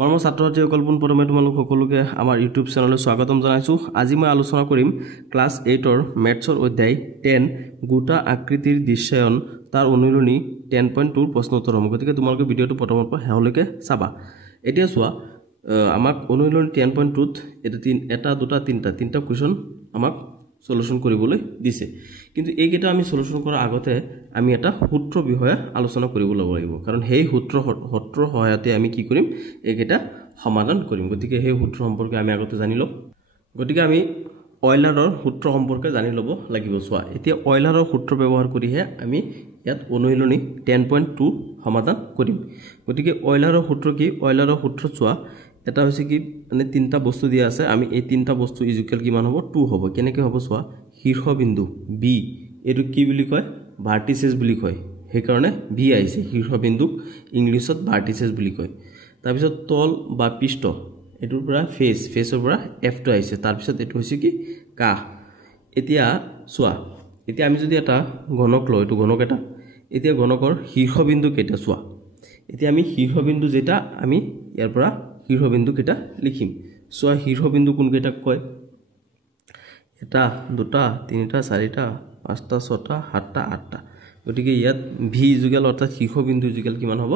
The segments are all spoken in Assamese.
মৰমৰ ছাত্ৰ-ছাত্ৰীসকল পোনপ্ৰথমে তোমালোক সকলোকে আমাৰ ইউটিউব চেনেললৈ স্বাগতম জনাইছো। আজি মই আলোচনা কৰিম ক্লাছ 8ৰ মেথছৰ অধ্যায় 10 গোটা আকৃতিৰ দৃশ্যায়ন তাৰ অনুৰণী 10.2 প্ৰশ্ন উত্তৰ হ'ব। গতিকে তোমালোকে ভিডিঅটো প্ৰথমৰ পৰা শেষলৈকে চাবা। এতিয়া চোৱা আমাক অনুৰণী 10.2 ত এটা দুটা তিনটা কোৱেশ্চন আমাক সলিউশন কৰিবলৈ দিছে। কিন্তু এইকেইটা আমি সলিউশন কৰাৰ আগতে আমি এটা সূত্ৰ বিষয়ে আলোচনা কৰিব লাগিব, কাৰণ সেই সূত্ৰৰ সহায়তে আমি কি কৰিম এইকেইটা সমাধান কৰিম। গতিকে সেই সূত্ৰ সম্পৰ্কে আমি আগতে জানি লম। গতিকে আমি অইলাৰৰ সূত্ৰ সম্পৰ্কে জানি ল'ব লাগিব। চোৱা এতিয়া অইলাৰৰ সূত্ৰ ব্যৱহাৰ কৰিহে আমি ইয়াত অনুৰণী 10.2 সমাধান কৰিম। গতিকে অইলাৰৰ সূত্ৰ কি? অইলাৰৰ সূত্ৰ চোৱা এটা হৈছে কি মানে তিনটা বস্তু দিয়া আছে, আমি এই তিনটা বস্তু ইকুৱেল কিমান হ'ব 2 হ'ব। কেনেকৈ হ'ব চোৱা, শীৰ্ষবিন্দু বি এইটো কি বুলি কয় ভাৰ্টিসেছ বুলি কয়, সেইকাৰণে বি আহিছে। শীৰ্ষবিন্দুক ইংলিছত ভাৰ্টিসেছ বুলি কয়। তাৰপিছত তল বা পৃষ্ঠ এইটোৰ পৰা ফেচৰ পৰা এফটো আহিছে। তাৰপিছত এইটো হৈছে কি কাহ। এতিয়া চোৱা এতিয়া আমি যদি এটা ঘনক লওঁ, এইটো ঘনক এটা, এতিয়া ঘনকৰ শীৰ্ষবিন্দু কেইটা চোৱা। এতিয়া আমি শীৰ্ষবিন্দু যেটা আমি ইয়াৰ পৰা শীৰ্ষবিন্দু কেইটা লিখিম। চোৱা শীৰ্ষবিন্দু কোন কেইটাক কয়, এটা দুটা তিনিটা চাৰিটা পাঁচটা ছটা সাতটা আঠটা। গতিকে ইয়াত ভি ইজুকেল অৰ্থাৎ শীৰ্ষবিন্দু ইজুকেল কিমান হ'ব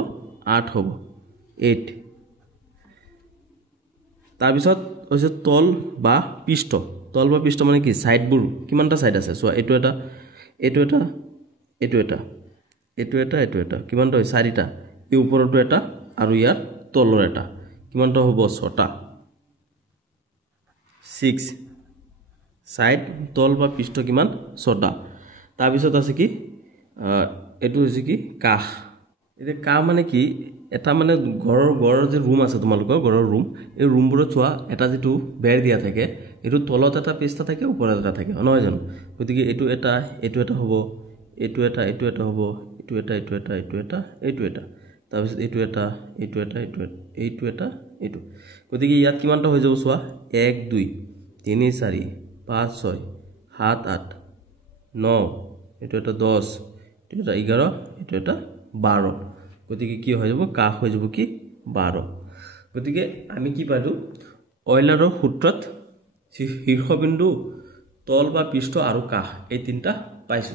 8 হ'ব 8। তাৰপিছত হৈছে তল বা পৃষ্ঠ। তল বা পৃষ্ঠ মানে কি সাইডবোৰ কিমানটা সাইড আছে চোৱা, এইটো এটা এইটো এটা এইটো এটা এইটো এটা এইটো এটা কিমানটা হয় 4টা। এই ওপৰটো এটা আৰু ইয়াৰ তলৰ এটা কিমানটা হ'ব 6টা 6 সাইড তল বা পৃষ্ঠ কিমান 6টা। তাৰপিছত আছে কি এইটো হৈছে কি কাহ। এতিয়া কাহ মানে কি এটা মানে ঘৰৰ যে ৰুম আছে তোমালোকৰ ঘৰৰ ৰুম, এই ৰুমবোৰত চোৱা এটা যেটো বেৰ দিয়া থাকে, এইটো তলত এটা পৃষ্ঠ থাকে ওপৰত এটা থাকে নহয় জানো। গতিকে এইটো এটা হ'ব, এইটো এটা হ'ব, এইটো এটা তাৰপিছত এইটো এটা এইটো। গতিকে ইয়াত কিমানটা হৈ যাব চোৱা 1 2 3 4 5 6 7 8 9 এইটো এটা 10 এইটো এটা 11 এইটো এটা 12। গতিকে কি হৈ যাব কাহ হৈ যাব কি 12। গতিকে আমি কি পালো অইলাৰৰ সূত্ৰত শীৰ্ষবিন্দু তল বা পৃষ্ঠ আৰু কাহ এই তিনটা পাইছো।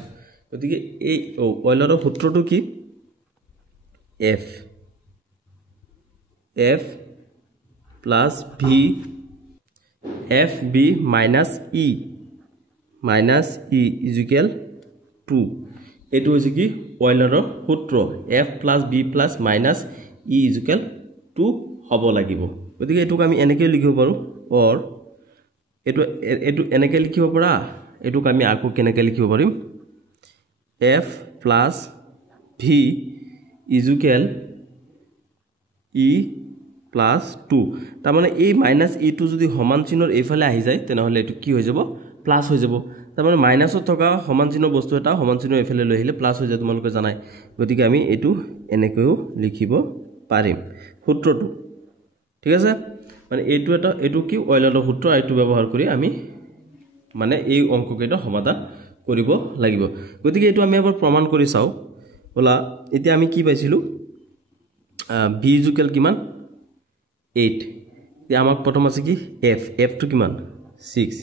গতিকে এই অইলাৰৰ সূত্ৰটো কি F plus V F B minus E equal 2। এইটো হৈছে কি অইলাৰৰ সূত্ৰ F plus B plus minus E equal 2 হ'ব লাগিব। গতিকে এইটোক আমি এনেকৈ লিখিব পাৰো, অৰ এইটো এনেকৈ লিখিব পাৰা। এইটোক আমি আকৌ কেনেকৈ লিখিব পাৰিম এফ প্লাস ভি ইজুকেল ই প্লাস 2। তাৰমানে এই মাইনাস ইটো যদি সমান চিহ্নৰ এইফালে আহি যায় তেনেহ'লে এইটো কি হৈ যাব প্লাস হৈ যাব। তাৰমানে মাইনাছত থকা সমান চিহ্নৰ বস্তু এটা সমান চিহ্ন এইফালে লৈ আহিলে প্লাস হৈ যায়, তোমালোকে জানাই। গতিকে আমি এইটো এনেকৈও লিখিব পাৰিম সূত্ৰটো, ঠিক আছে। মানে এইটো কি অইলাৰৰ সূত্ৰ, এইটো ব্যৱহাৰ কৰি আমি মানে এই অংককেইটা সমাধান কৰিব লাগিব। গতিকে এইটো আমি এবাৰ প্ৰমাণ কৰি চাওঁ বলা। এতিয়া আমি কি পাইছিলো ভি ইজুকেল কিমান 8। এতিয়া আমাক প্ৰথম আছে কি এফটো কিমান 6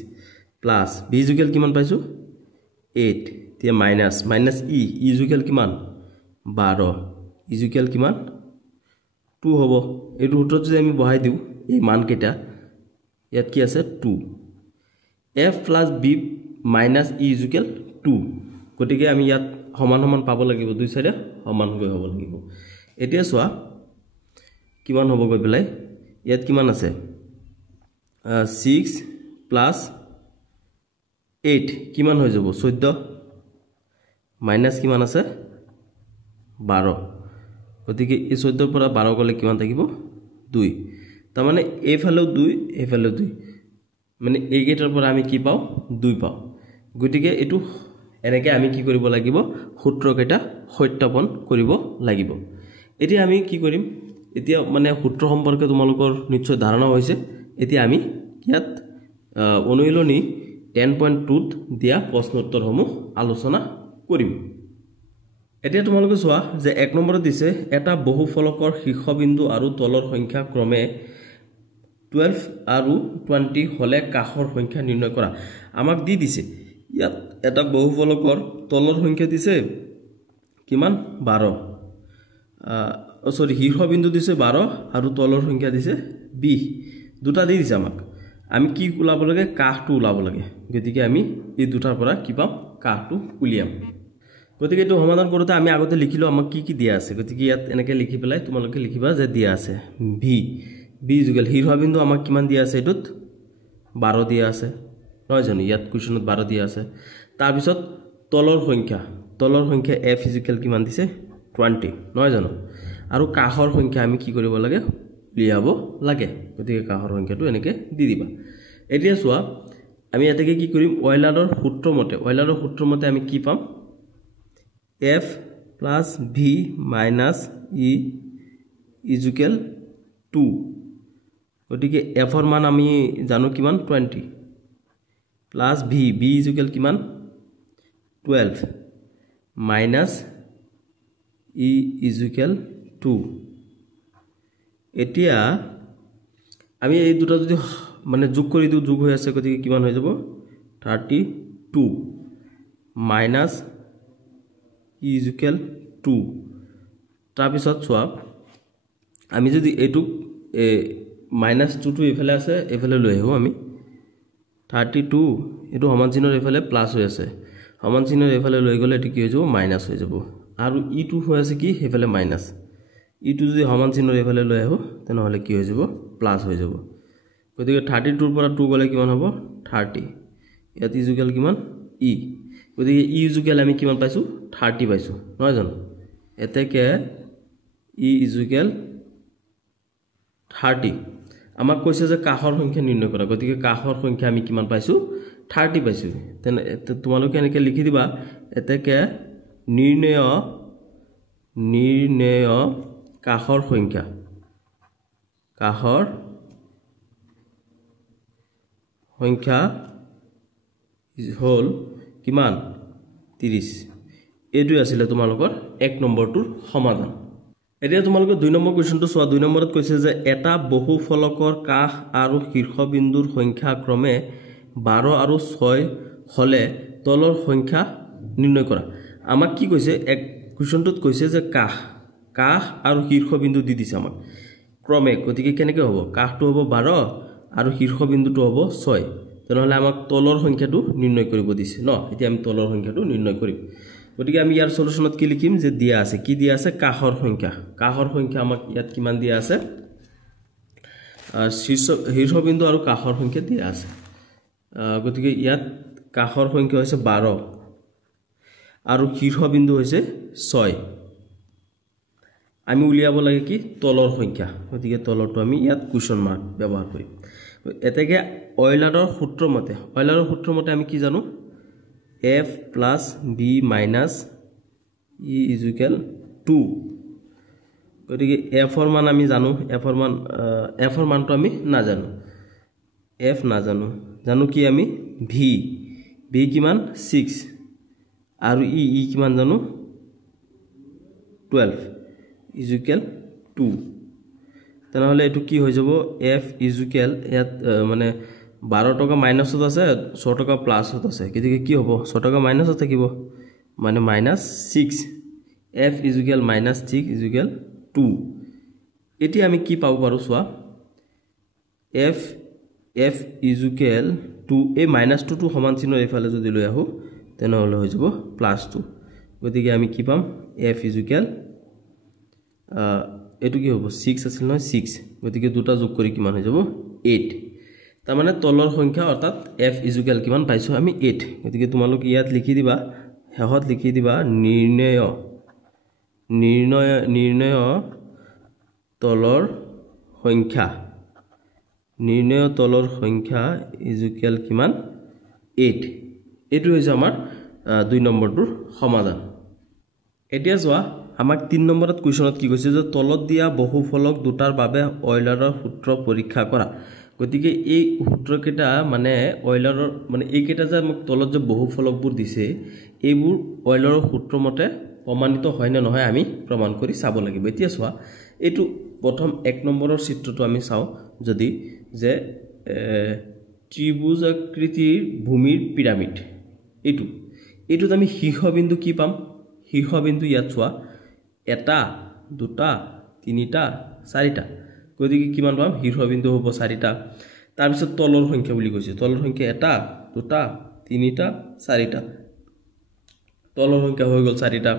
প্লাস ভি ইজুকেল কিমান পাইছো 8। এতিয়া মাইনাস ই ইজুকেল কিমান 12 ইজুকেল কিমান 2 হ'ব। এইটো সূত্ৰত যদি আমি বহাই দিওঁ এই মানকেইটা ইয়াত কি আছে 2 F plus B minus E equal 2। গতিকে আমি ইয়াত সমান সমান পাব লাগিব, দুই চাইডে সমান হৈ হ'ব লাগিব। এতিয়া চোৱা কিমান হ'ব গৈ পেলাই ইয়াত কিমান আছে 6 প্লাস 8 কিমান হৈ যাব 14 মাইনাস কিমান আছে 12। গতিকে এই 14 পৰা 12 গ'লে কিমান থাকিব 2। তাৰমানে এইফালেও 2 এইফালেও 2, মানে এইকেইটাৰ পৰা আমি কি পাওঁ 2 পাওঁ। গতিকে এইটো এনেকৈ আমি কি কৰিব লাগিব সূত্ৰকেইটা সত্যাপন কৰিব লাগিব। এতিয়া আমি কি কৰিম, এতিয়া মানে সূত্ৰ সম্পৰ্কে তোমালোকৰ নিশ্চয় ধাৰণা হৈছে। এতিয়া আমি ইয়াত অনুৰণী 10.2 ত দিয়া প্ৰশ্ন উত্তৰসমূহ আলোচনা কৰিম। এতিয়া তোমালোকে চোৱা যে 1 নম্বৰত দিছে এটা বহুফলকৰ শীৰ্ষবিন্দু আৰু তলৰ সংখ্যা ক্ৰমে 12 আৰু 20 হলে কাষৰ সংখ্যা নিৰ্ণয় কৰা আমাক দি দিছে ইয়াত এটা বহুফলকৰ তলৰ সংখ্যা দিছে কিমান 12 সৰি শীৰ্ষবিন্দু দিছে 12 আৰু তলৰ সংখ্যা দিছে 20 দুটা দি দিছে আমাক আমি কি উলাব লাগে কাহটো উলাব লাগে গতিকে আমি এই দুটাৰ পৰা কি পাম কাহটো উলিয়াম গতিকে এটো সমাধান কৰোতে আমি আগতে লিখিলো আমাক কি দিয়া আছে গতিকে ইয়াত এনেকে লিখি পেলাই তোমালোকে লিখিবা যে দিয়া আছে v ইকুয়াল শীৰ্ষবিন্দু আমাক কিমান দিয়া আছে এটোত 12 দিয়া আছে নহয় জানো ইয়াত কোৱেশ্যনত 12 দিয়া আছে তাৰ পিছত তলৰ সংখ্যা f ইকুয়াল কিমান দিছে 20 নহয় জানো আৰু কাহৰ সংখ্যা আমি কি কৰিব লাগে লিয়াব লাগে গতিকে কাহৰ সংখ্যাটো এনেকে দি দিবা এতিয়া চোৱা আমি এটাকে কি কৰিম অইলাৰৰ সূত্ৰ মতে আমি কি পাম f plus v minus e is equal 2 গতিকে f এর মান আমি জানো কিমান 20 plus v is equal কিমান 12 minus e is equal 2 এতিয়া আমি এই দুটা যদি মানে যোগ কৰি দিও যোগ হৈ আছে গতিকে কিমান হৈ যাব 32 minus e is equal 2 তাৰ পিছত চোৱা আমি যদি এটু -2 টু এফালে আছে এফালে লৈ আহো আমি 32 এটু সমান চিহ্নৰ এফালে প্লাস হৈ আছে সমান চিহ্নৰ এফালে লৈ গলে এটো কি হৈ যাব মাইনাস হৈ যাব আৰু e2 হৈ আছে কি এফালে মাইনাস e2 যদি সমান চিহ্নৰ এফালে লৈ আহো তেনহলে কি হৈ যাব প্লাস হৈ যাব গতিকে 32 ৰ পৰা 2 গলে কিমান হ'ব 30 ইয়াত ইজুকেল কিমান e গতিকে e ইজুকেল আমি কিমান পাইছো 30 পাইছো নহয় জানো এতেকে e ইজুকেল 30 আমাক কৈছে যে কাহৰ সংখ্যা নিৰ্ণয় কৰা গতিকে কাহৰ সংখ্যা আমি কিমান পাইছো 30 পাইছো তেনে তোমালোকে এনেকে লিখি দিবা এতেকে নিৰ্ণয় কাহৰ সংখ্যা হল কিমান 30 এটো আছিল তোমালোকৰ 1 নম্বৰটোৰ সমাধান এতিয়া তোমালোকে 2 নম্বৰ কোৱেশ্যনটো চোৱা 2 নম্বৰত কৈছে যে এটা বহুফলকৰ কাহ আৰু শীৰ্ষবিন্দুৰ সংখ্যা ক্ৰমে 12 আৰু 6 হলে তলৰ সংখ্যা নিৰ্ণয় কৰা আমাক কি কৈছে এক কোৱেশ্যনটোত কৈছে যে কাহ আৰু শীৰ্ষবিন্দু দি দিছে আমাক ক্ৰমে গতিকে কেনেকৈ হ'ব কাহটো হ'ব 12 আৰু শীৰ্ষবিন্দুটো হ'ব 6 তেনহলে আমাক তলৰ সংখ্যাটো নিৰ্ণয় কৰিব দিছে ন এতিয়া আমি তলৰ সংখ্যাটো নিৰ্ণয় কৰিম গতিকে আমি ইয়াৰ সলিউশনত কি লিখিম যে দিয়া আছে কি দিয়া আছে কাহৰ সংখ্যা আমাক ইয়াত কিমান দিয়া আছে শীৰ্ষবিন্দু আৰু কাহৰ সংখ্যা দিয়া আছে গতিকে ইয়াত কাহৰ সংখ্যা হৈছে 12 আৰু শীৰ্ষবিন্দু হৈছে 6 আমি উলিয়াব লাগে কি তলৰ সংখ্যা গতিকে তলৰটো আমি ইয়াত কুৱেশ্যন মাৰ্ক ব্যৱহাৰ কৰিম এতেকে অইলাৰৰ সূত্ৰ মতে আমি কি জানো f plus b minus e is equal 2 গতিকে f এর মান আমি জানো f এর মানটো আমি না জানো f না জানো কি আমি v কিমান 6 আৰু e কিমান জানো 12 is equal 2 তেনহলে এটো কি হৈ যাব f is equal ইয়াত মানে 12 টকা মাইনাসত আছে 6 টকা প্লাসত আছে গতিকে কি হ'ব 6 টকা মাইনাসত থাকিব মানে -6 f is equal -6 is equal 2 এটি আমি কি পাব পাৰো সোয়া f is equal to a -2 two সমান চিহ্নৰ এফালে যদি লৈ আহো তেনহলে হৈ যাব +2 গতিকে আমি কি পাম f is equal এটো কি হ'ব 6 আছিল নহয় 6 গতিকে দুটা যোগ কৰি কিমান হৈ যাব 8 তাৰ মানে তলৰ সংখ্যা অৰ্থাৎ f is equal কিমান পাইছো আমি 8 গতিকে তোমালোক ইয়াত লিখি দিবা হেহত লিখি দিবা নিৰ্ণয় তলৰ সংখ্যা is equal কিমান 8 এটো হৈছে আমাৰ 2 নম্বৰটোৰ সমাধান এতিয়া যোৱা আমাক 3 নম্বৰত কোৱেশ্যনত কি কৈছে যে তলত দিয়া বহুফলক দুটাৰ বাবে অইলাৰৰ সূত্ৰ পৰীক্ষা কৰা গতিকে এই সূত্ৰকেইটা মানে অইলাৰৰ মানে এইকেইটা যে আমাক তলত যে বহুফলকবোৰ দিছে এইবোৰ অইলাৰৰ সূত্ৰ মতে প্ৰমাণিত হয় নে নহয় আমি প্ৰমাণ কৰি চাব লাগিব এতিয়া চোৱা এটো প্ৰথম 1 নম্বৰৰ চিত্ৰটো আমি চাও যদি যে ত্ৰিভুজ আকৃতিৰ ভূমিৰ পিৰামিড এটোত আমি শীৰ্ষবিন্দু কি পাম শীৰ্ষবিন্দু ইয়াত চোৱা এটা দুটা তিনিটা চাৰিটা গতিকে কিমান পাম শীৰ্ষবিন্দু হ'ব চাৰিটা তাৰ পিছত তলৰ সংখ্যা বুলি কৈছে তলৰ সংখ্যা এটা দুটা তিনিটা চাৰিটা তলৰ সংখ্যা হৈ গল চাৰিটা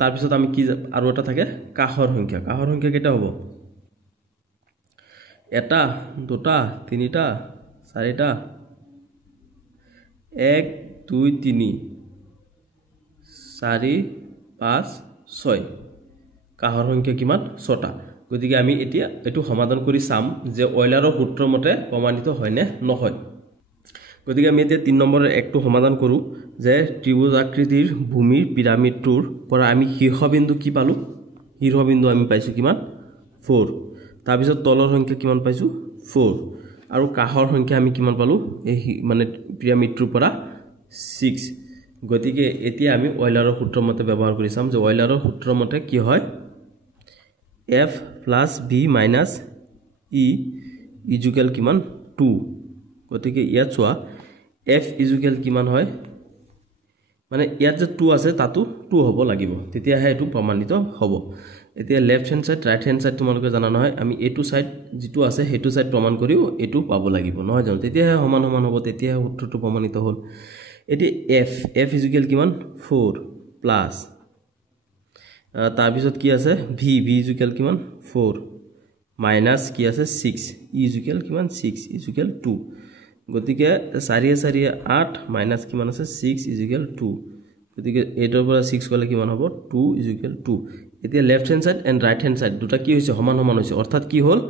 তাৰ পিছত আমি কি আৰু এটা থাকে কাহৰ সংখ্যা কেটা হ'ব এটা দুটা তিনিটা চাৰিটা 1 2 3 4 5 6 কাহৰ সংখ্যা কিমান 6টা গতিকে আমি এতিয়া এটো সমাধান কৰি চাম যে অইলাৰৰ সূত্ৰ মতে প্ৰমাণিত হয় নে নহয় গতিকে আমি এতিয়া 3 নম্বৰৰ একটো সমাধান কৰো যে ত্ৰিভুজ আকৃতিৰ ভূমিৰ পিৰামিডটোৰ পৰা আমি শীৰ্ষবিন্দু কি পালো শীৰ্ষবিন্দু আমি পাইছো কিমান 4 তাৰ পিছত তলৰ সংখ্যা কিমান পাইছো 4 আৰু কাহৰ সংখ্যা আমি কিমান পালো এই মানে পিৰামিডটোৰ পৰা 6 গতিকে এতিয়া আমি অইলাৰৰ সূত্ৰ মতে ব্যৱহাৰ কৰি চাম যে অইলাৰৰ সূত্ৰ মতে কি হয় f + b - e ইকুৱেল কিমান 2 গতিকে ইয়াত চোৱা f ইকুৱেল কিমান হয় মানে ইয়াত যে 2 আছে তাতো 2 হ'ব লাগিব তেতিয়া হে এটো প্ৰমাণিত হ'ব এতিয়া left hand side right hand side তোমালোকে জানা নহয় আমি এটো সাইড যেটো আছে হেতু সাইড প্ৰমাণ কৰিও এটো পাব লাগিব নহয় জানো তেতিয়া হে সমান হ'ব তেতিয়া হে সূত্ৰটো প্ৰমাণিত হ'ল এটি f ইকুৱেল কিমান 4 প্লাস তাৰ পিছত কি আছে v ইকুৱেল কিমান 4 মাইনাস কি আছে 6 ইকুৱেল কিমান 6 ইকুৱেল 2 গতিকে 4 4 8 মাইনাস কিমান আছে 6 ইকুৱেল 2 গতিকে 8 ৰ পৰা 6 গলে কিমান হ'ব 2 ইকুৱেল 2 এতিয়া left hand side and right hand side দুটা কি হৈছে সমান হৈছে অৰ্থাৎ কি হ'ল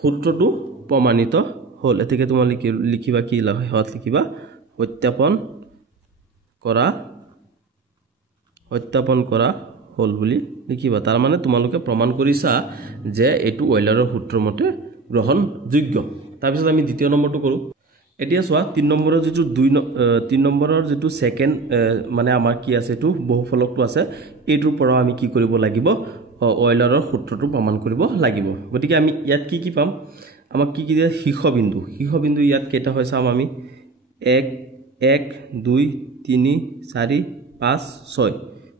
সূত্ৰটো প্ৰমাণিত হ'ল এতিকে তোমালোকে লিখিবা কি হত লিখিবা সত্যাপন কৰা হল বুলি লিখিবা তাৰ মানে তোমালোকে প্ৰমাণ কৰিছা যে এটো অইলাৰৰ সূত্ৰ মতে গ্ৰহণযোগ্য তাৰ পিছত আমি দ্বিতীয় নম্বৰটো কৰো এতিয়া চোৱা 3 নম্বৰৰ যেটো 3 নম্বৰৰ যেটো সেকেন্ড মানে আমাৰ কি আছে এটো বহুফলকটো আছে এটোৰ পৰা আমি কি কৰিব লাগিব অইলাৰৰ সূত্ৰটো প্ৰমাণ কৰিব লাগিব গতিকে আমি ইয়াত কি পাম আমাক কি দিয়া শীৰ্ষবিন্দু ইয়াত কেটা হয় চাম আমি 1 2 3 4 5 6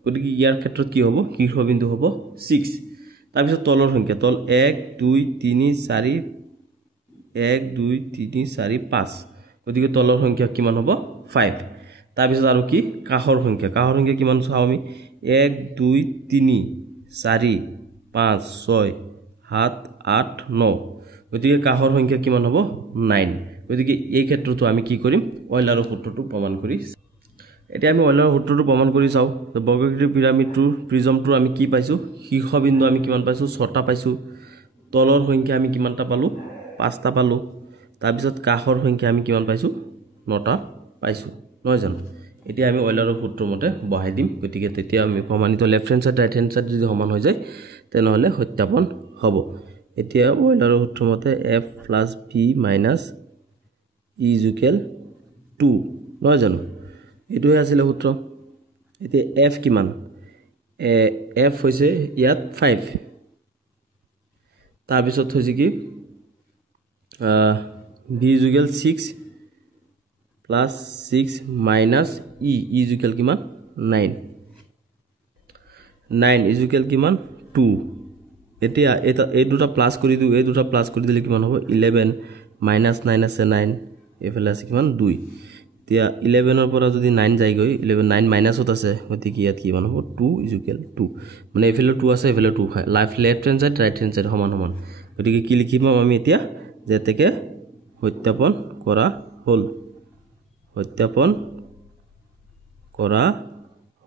গতিকে ইয়াৰ ক্ষেত্ৰত কি হ'ব শীৰ্ষবিন্দু হ'ব 6 তাৰ পিছত তলৰ সংখ্যা তল 1 2 3 4 1 2 3 4 5 গতিকে তলৰ সংখ্যা কিমান হ'ব 5 তাৰ পিছত আৰু কি কাহৰ সংখ্যা কিমান চাও আমি 1 2 3 4 5 6 7 8 9 গতিকে কাহৰ সংখ্যা কিমান হ'ব 9 গতিকে এই ক্ষেত্ৰটো আমি কি কৰিম অইলাৰৰ সূত্ৰটো প্ৰমাণ কৰি এতিয়া আমি অইলাৰৰ সূত্ৰটো প্ৰমাণ কৰি চাও বৰ্গাকৃতিৰ পিৰামিডটোৰ প্ৰিজমটোৰ আমি কি পাইছো শীৰ্ষবিন্দু আমি কিমান পাইছো 6টা পাইছো তলৰ সংখ্যা আমি কিমানটা পালো 5টা পালো তাৰ পিছত কাহৰ সংখ্যা আমি কিমান পাইছো 9টা পাইছো নহয় জানো এতিয়া আমি অইলাৰৰ সূত্ৰ মতে বহাই দিম গতিকে তেতিয়া আমি প্ৰমাণিত left hand side right hand side যদি সমান হৈ যায় তেনহলে সত্যাপন হ'ব এতিয়া অইলাৰৰ সূত্ৰ মতে f + b - e ইকুৱেল 2 নহয় জানো এটোহে আছিল সূত্ৰ এতিয়া f কিমান f হৈছে ইয়াত 5 তাৰ পিছত হৈছে কি b equal 6 plus 6 minus e equal কিমান 9 ইকুৱেল কিমান 2 এতিয়া এই দুটা প্লাস কৰি দিও এই দুটা প্লাস কৰি দিলে কিমান হ'ব 11 মাইনাস 9 আছে 9 এফালে আছে কিমান 2 এতিয়া 11 ৰ পৰা যদি 9 যায় গৈ 11 9 মাইনাসত আছে গতিকে ইয়াত কিমান হ'ব 2 ইকুৱেল 2 মানে এফালে 2 আছে এফালে 2 left hand side right hand side সমান গতিকে কি লিখিম আমি এতিয়া যেতেকে সত্যাপন কৰা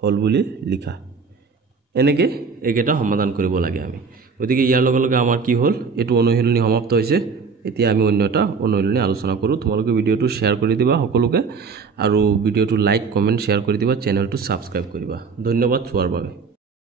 হল বুলি লিখা এনেকে একেটা সমাধান কৰিব লাগে আমি গতিকে ইয়াৰ লগে লগে আমাৰ কি হল এটো অনুশীলনী সমাপ্ত হৈছে এতিয়া আমি অন্যটা অনুশীলনী আলোচনা কৰো তোমালোকে ভিডিওটো শেয়াৰ কৰি দিবা সকলোকে আৰু ভিডিওটো লাইক কমেন্ট শেয়াৰ কৰি দিবা চেনেলটো সাবস্ক্ৰাইব কৰিবা ধন্যবাদ চোৱাৰ বাবে